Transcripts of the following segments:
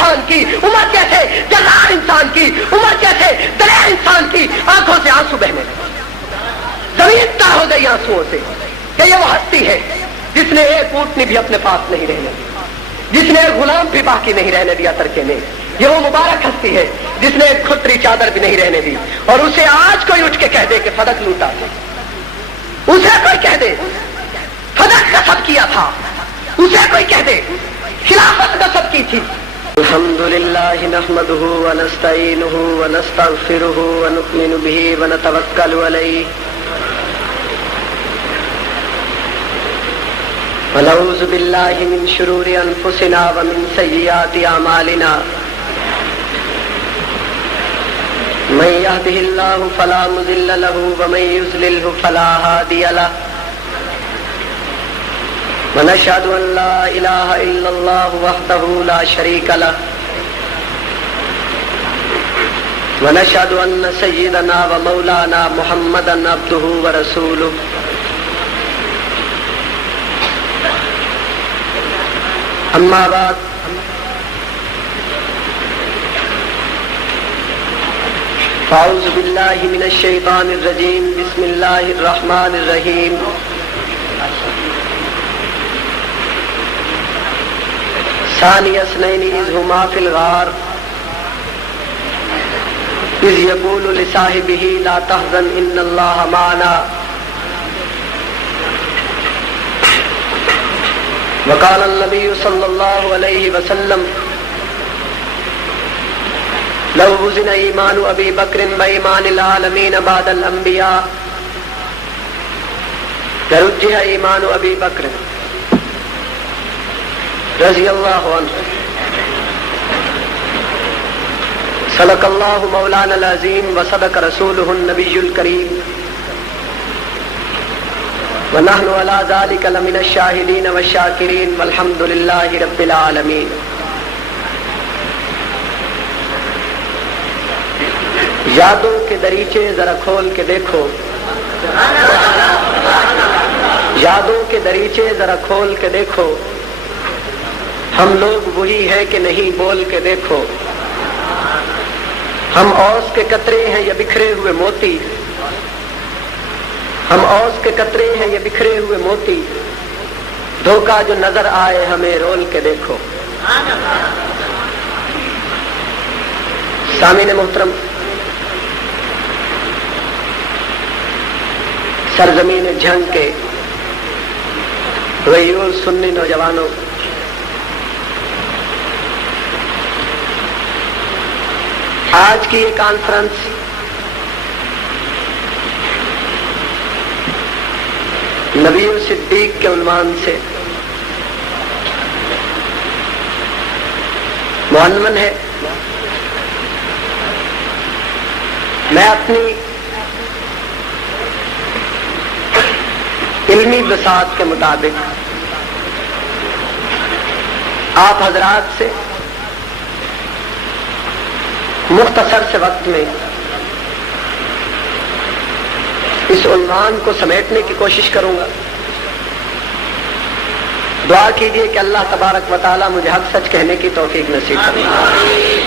انسان کی عمر کیسے جراح انسان کی عمر کیسے دلیر انسان کی آنکھوں سے آنسو بہنے لگے. زمین تر ہو گئی آنسوؤں سے کہ یہ وہ ہستی ہے جس نے ایک اونٹنی بھی اپنے پاس نہیں رہنے دی, جس نے ایک غلام بھی باقی نہیں رہنے دیا ترکے میں. یہ وہ مبارک ہستی ہے جس نے ایک کھتری چادر بھی نہیں رہنے دی. اور اسے آج کوئی اٹھ کے کہہ دے کہ صدق لوٹا, اسے کوئی کہہ دے صدق غصب کیا تھا, اسے کوئی کہہ دے خلافت غصب کی تھی. الحمدللہ نحمدہ ونستعینہ ونستغفرہ ونؤمن بہ ونتوکل علیہ ونعوذ باللہ من شرور انفسنا ومن سیئات اعمالنا من یہدہ اللہ فلا مضل لہ ومن یضللہ فلا ہادی لہ ونشہد ان لا الہ الا اللہ وحدہ لا شریک لہ ونشہد ان سیدنا ومولانا محمدا عبدہ ورسولہ. اما بعد فاعوذ باللہ من الشیطان الرجیم بسم اللہ الرحمن الرحیم. ثانی اثنین اذ ہما فی الغار اذ یقول لصاحبہ لا تحزن ان اللہ معنا وقال النبی صلی اللہ علیہ وسلم لو وزن ایمان ابی بکر بایمان العالمین بعد الانبیاء لرجح ایمان ابی بکر رضی اللہ عنہ. صدق اللہ مولانا العظیم وصدق رسولہ النبی الکریم ونحن على ذلك لمن الشاہدین والشاکرین والحمد للہ رب العالمین. یادوں کے دریچے ذرا کھول کے دیکھو, یادوں کے دریچے ذرا کھول کے دیکھو, ہم لوگ وہی ہیں کہ نہیں بول کے دیکھو. ہم اوس کے قطرے ہیں یا بکھرے ہوئے موتی, ہم اوس کے قطرے ہیں یہ بکھرے ہوئے موتی, دھوکہ جو نظر آئے ہمیں رول کے دیکھو. سامعین محترم, سرزمین جنگ کے غیور سنی نوجوانوں, آج کی یہ کانفرنس نبی و صدیق کے عنوان سے معنون ہے. میں اپنی علمی بساط کے مطابق آپ حضرات سے مختصر سے وقت میں اس عنوان کو سمیٹنے کی کوشش کروں گا. دعا کیجئے کہ اللہ تبارک و تعالی مجھے حق سچ کہنے کی توفیق نصیب فرمائے.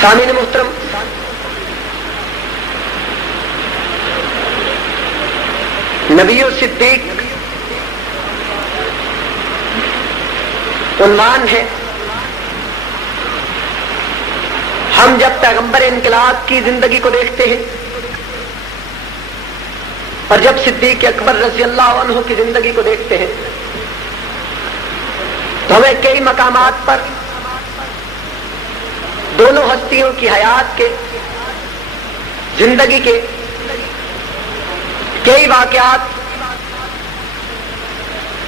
سامعین محترم, نبی و صدیق عنوان ہے. ہم جب پیغمبر انقلاب کی زندگی کو دیکھتے ہیں اور جب صدیق اکبر رضی اللہ عنہ کی زندگی کو دیکھتے ہیں تو ہمیں کئی مقامات پر دونوں ہستیوں کی حیات کے, زندگی کے کئی واقعات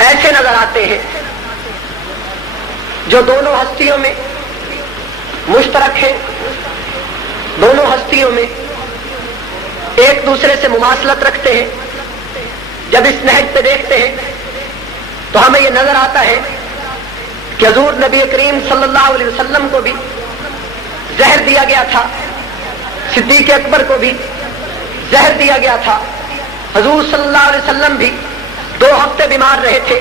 ایسے نظر آتے ہیں جو دونوں ہستیوں میں مشترک ہیں. دونوں ہستیوں میں ایک دوسرے سے مماثلت رکھتے ہیں. جب اس نہج پہ دیکھتے ہیں تو ہمیں یہ نظر آتا ہے کہ حضور نبی کریم صلی اللہ علیہ وسلم کو بھی زہر دیا گیا تھا, صدیق اکبر کو بھی زہر دیا گیا تھا. حضور صلی اللہ علیہ وسلم بھی 2 ہفتے بیمار رہے تھے,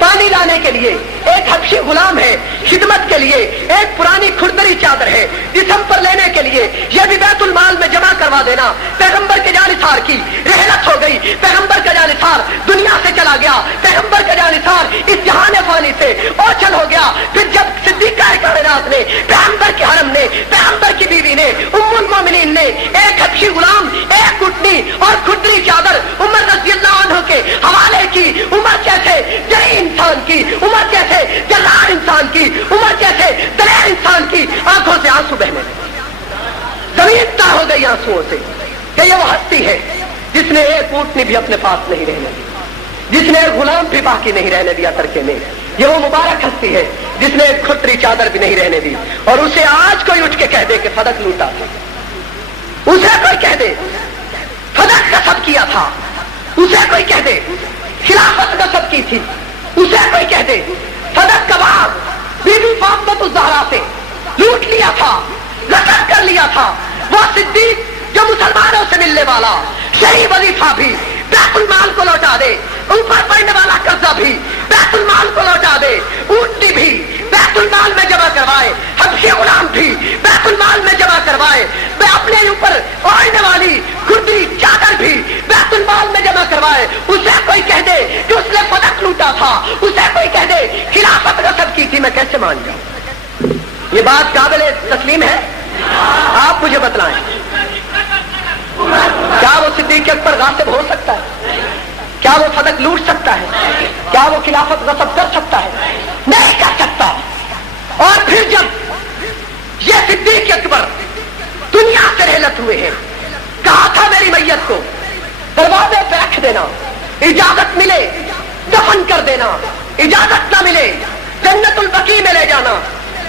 پانی لانے کے لیے ایک حبشی غلام ہے، خدمت کے لیے ایک پرانی کھردری چادر ہے، جسم پر لینے کے لیے یہ بھی بیت المال میں جمع کروا دینا۔ پیغمبر کے جانثار کی رحلت ہو گئی، پیغمبر کا جانثار دنیا سے چلا گیا، پیغمبر کا جانثار اس جہان فانی سے اوجھل ہو گیا۔ پھر جب صدیقہ کائنات نے، پیغمبر کے حرم نے، پیغمبر کی بیوی نے، ام المومنین نے ایک حبشی غلام، ایک اٹھنی اور کھردری چادر عمر رضی اللہ عنہ کے حوالے کی، عمر جیسے جری انسان کی، عمر جیسے جراح انسان کی، عمر جیسے دلیر انسان کی آنکھوں سے آنسو بہنے لگے۔ زمین تر ہو گئی آنسوؤں سے کہ یہ وہ ہستی ہے جس نے ایک اونٹنی بھی اپنے پاس نہیں رہنے دی، جس نے ایک غلام بھی باقی نہیں رہنے دیا ترکے میں۔ یہ وہ مبارک ہستی ہے جس نے ایک کھٹری چادر بھی نہیں رہنے دی، اور اسے آج کوئی اٹھ کے کہہ دے کہ فدق لوٹا تھا، اسے کوئی کہہ دے فدق غصب کیا تھا، اسے کوئی کہہ دے خلافت غصب کی تھی، اسے کوئی کہہ دے فدق کا بعد بی بی فاطمہ الزہرا سے لوٹ لیا تھا، غصب کر لیا تھا۔ وہ صدیق جو مسلمانوں سے ملنے والا شہری وظیفہ بھی بیت المال کو لوٹا دے، اوپر پڑنے والا قرضہ بھی بیت المال کو لوٹا دے، اونٹنی بھی بیت المال میں جمع کروائے، حبشی غلام بھی بیت المال میں جمع کروائے، میں اپنے اوپر اوڑھنے والی کھردری چادر بھی بیت المال میں جمع کروائے۔ اسے کوئی کہہ دے کہ اس نے فدق لوٹا تھا، اسے کوئی کہہ دے خلافت غصب کی تھی، میں کیسے مان جاؤں؟ یہ بات قابل تسلیم ہے؟ آپ مجھے بتلائیں، کیا وہ صدیق اکبر غاصب ہو سکتا ہے؟ کیا وہ فدق لوٹ سکتا ہے؟ کیا وہ خلافت غصب کر سکتا ہے؟ نہیں کر سکتا۔ اور پھر جب یہ صدیق اکبر دنیا سے رحلت ہوئے ہیں، کہا تھا میری میت کو دروازے پہ رکھ دینا، اجازت ملے دفن کر دینا، اجازت نہ ملے جنت البقیع میں لے جانا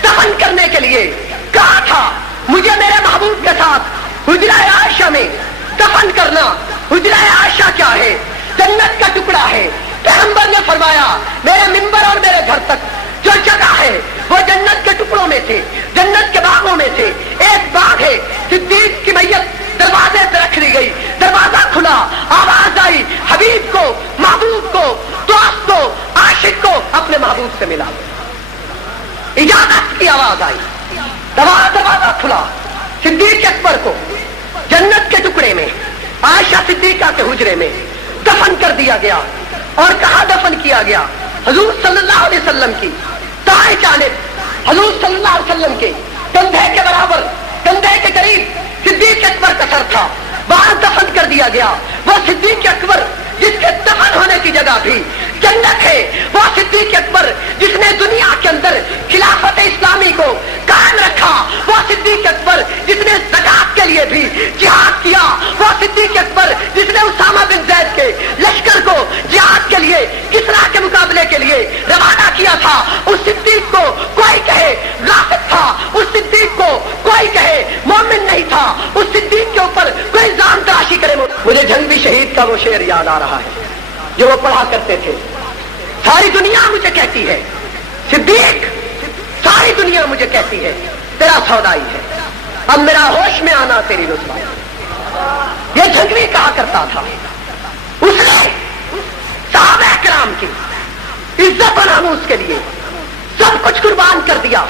دفن کرنے کے لیے۔ کہا تھا مجھے میرے محبوب کے ساتھ حجرہ عائشہ میں دفن کرنا۔ حجرہ عائشہ کیا ہے؟ جنت کا ٹکڑا ہے۔ پیغمبر نے فرمایا میرے منبر اور میرے گھر تک جو جگہ ہے وہ جنت کے ٹکڑوں میں سے، جنت کے باغوں میں سے ایک باغ ہے۔ صدیق کی میت دروازے پہ رکھ دی گئی، دروازہ کھلا، آواز آئی، حبیب کو، محبوب کو، دوست کو، عاشق کو اپنے محبوب سے ملا۔ اجازت کی آواز آئی، دروازہ کھلا، صدیق اکبر کو جنت کے ٹکڑے میں عائشہ صدیقہ کے حجرے میں دفن کر دیا گیا۔ اور کہاں دفن کیا گیا؟ حضور صلی اللہ علیہ وسلم کی دائیں جانب، حضور صلی اللہ علیہ وسلم کے کندھے کے برابر، کندھے کے قریب صدیق اکبر کا سر تھا، وہاں دفن کر دیا گیا۔ وہ صدیق اکبر جس کے دفن ہونے کی جگہ بھی جنت ہے، وہ صدیق اکبر جس نے دنیا کے اندر خلافت اسلامی کو قائم رکھا، وہ صدیق اکبر جس نے زکات کے لیے بھی جہاد کیا، وہ صدیق اکبر جس نے اسامہ بن زید کے لشکر کو جہاد کے لیے کسرا کے مقابلے کے لیے روانہ کیا تھا۔ اس صدیق کو کوئی کہے غاصب تھا، اس صدیق کو کوئی کہے مومن نہیں تھا، اس صدیق کے اوپر کوئی الزام تراشی کرے۔ مجھے جنگی شہید کا وہ شعر یاد آ رہا ہے جو وہ پڑھا کرتے تھے، ساری دنیا مجھے کہتی ہے صدیق، ساری دنیا مجھے کہتی ہے تیرا سودائی ہے، اب میرا ہوش میں آنا تیری رسوائی۔ یہ جنگی کہا کرتا تھا، اس نے صحابہ کرام کی عزت و ناموس کے لیے سب کچھ قربان کر دیا۔